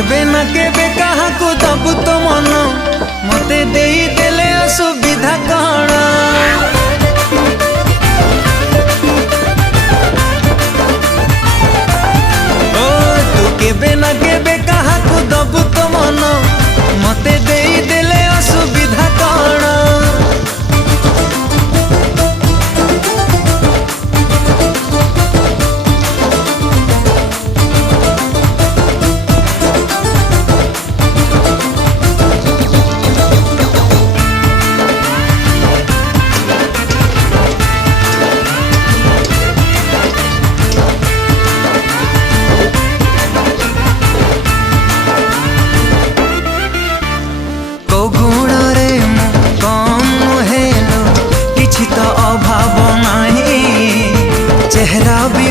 केबे ना केबे काहाकू दबु तो मन मते देई देले असुविधा कण। ओ तू केबे ना केबे काहाकू दबु तो मन मते देई देले असुविधा कण। चेहरा भी